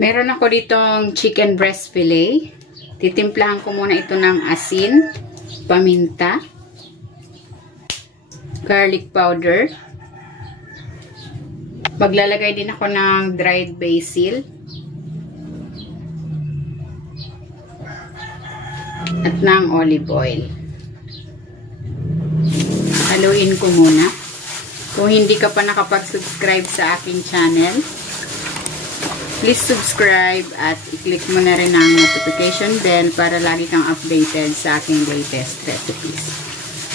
Meron ako ditong chicken breast fillet. Titimplahan ko muna ito ng asin, paminta, garlic powder. Maglalagay din ako ng dried basil. At ng olive oil. Haluin ko muna. Kung hindi ka pa nakapag-subscribe sa aking channel, please subscribe at i-click mo na rin ang notification bell para lagi kang updated sa aking latest recipes.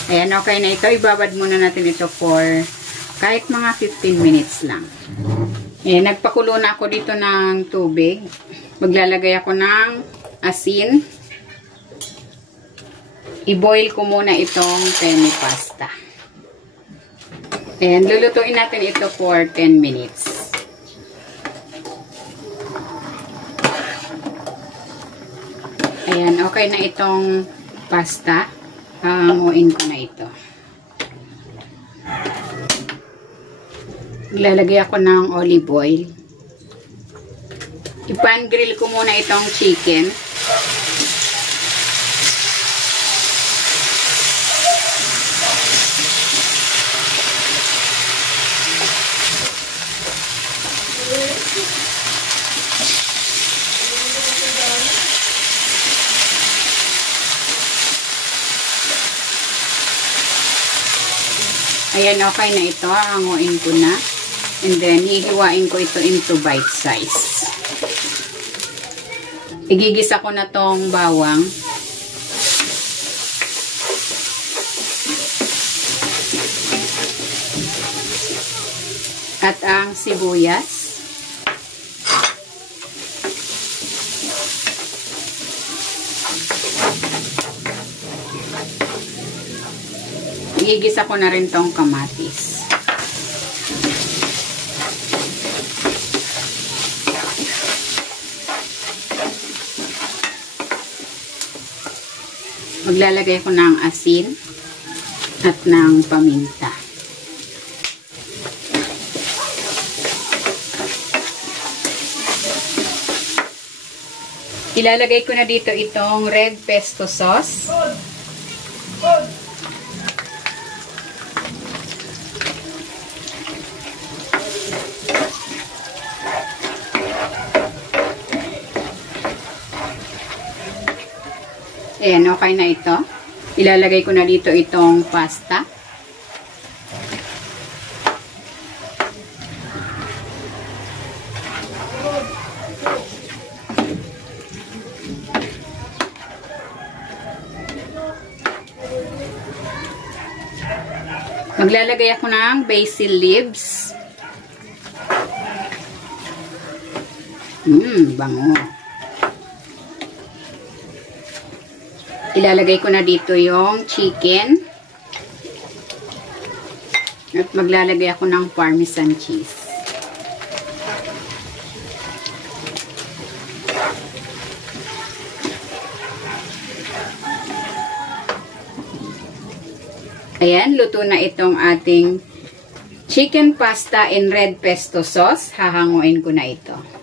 Ayan, okay na ito. Ibabad muna natin ito for kahit mga 15 minutes lang. Ayan, nagpakulo na ako dito ng tubig. Maglalagay ako ng asin. I-boil ko muna itong penne pasta. Ayan, lulutuin natin ito for 10 minutes. Ayan, okay na itong pasta. Hanguin ko na ito. Lalagay ako ng olive oil. I-pan grill ko muna itong chicken. Ayan, okay na ito. Hanguin ko na. And then, hihiwain ko ito into bite size. Igigisa ko na tong bawang. At ang sibuyas. Igigisa ko na rin tong kamatis. Maglalagay ko ng asin at ng paminta. Ilalagay ko na dito itong red pesto sauce. Ayan, okay na ito. Ilalagay ko na dito itong pasta. Maglalagay ako ng basil leaves. Bango. Ilalagay ko na dito yung chicken. At maglalagay ako ng parmesan cheese. Ayan, luto na itong ating chicken pasta in red pesto sauce. Hahanguin ko na ito.